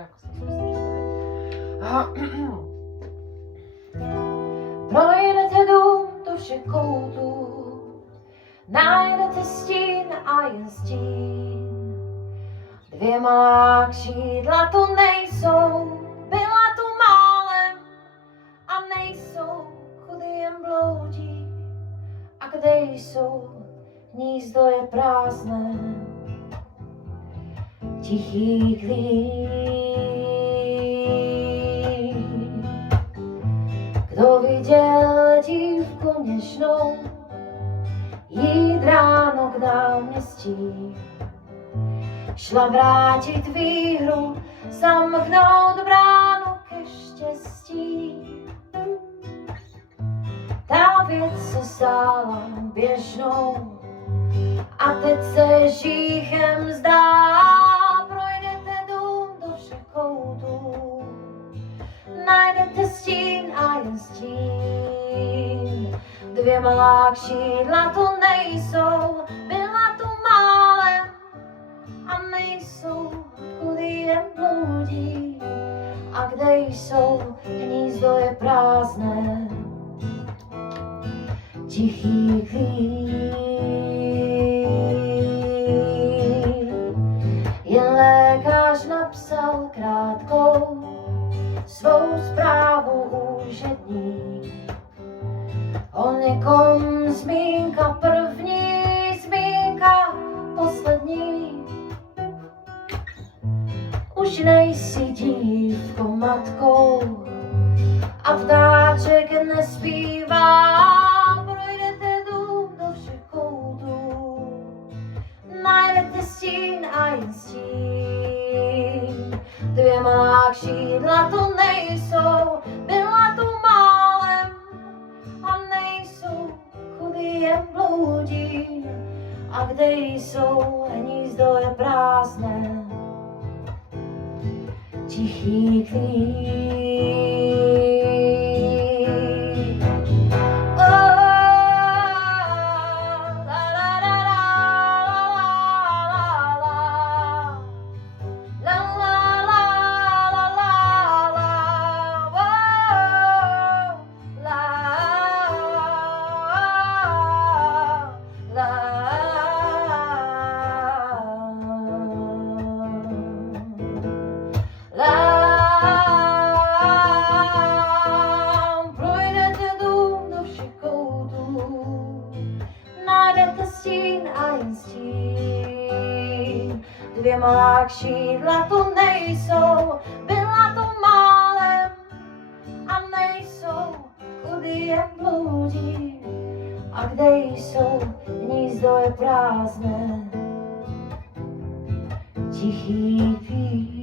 jako jsem si myslela, že Projdete dům do všech koutů, najdete stín a jen stín. Dvě malá křídla tu nejsou, byla tu málem a nejsou, chudy jen bloudí. A kde jsou, hnízdo je prázdné, tichý klid. Kdo viděl dívku něžnou, jít ráno k náměstí, šla vrátit výhru, zamknout bránu ke štěstí. Ta věc se stala běžnou a teď se žíchem zdá. Projdete dům do všech koutů, najdete stín a jen stín. Dvě malá křídla tu nejsou, byla tu málem a nejsou, kudy jen bloudí. A kde jsou, hnízdo je prázdné, tichý klid. Jen lékař napsal krátkou svou zprávu úřední. O někom zmínka první, zmínka poslední. Už nejsi dívko matkou a vtáček nespívá. Projdete dům do všech koutů, najdete stín a jen stín. Dvě malá křídla tu nejsou, byla tu málem a nejsou, kudy jen bloudí. A kde jsou, hnízdo je prázdné, tichý klid. Projdete dům do všech koutů, najdete stín a jen stín. Dvě malá křídla tu nejsou, byla tu málem a nejsou, kudy jen bloudí. A kde jsou, hnízdo je prázdné, tichý klid.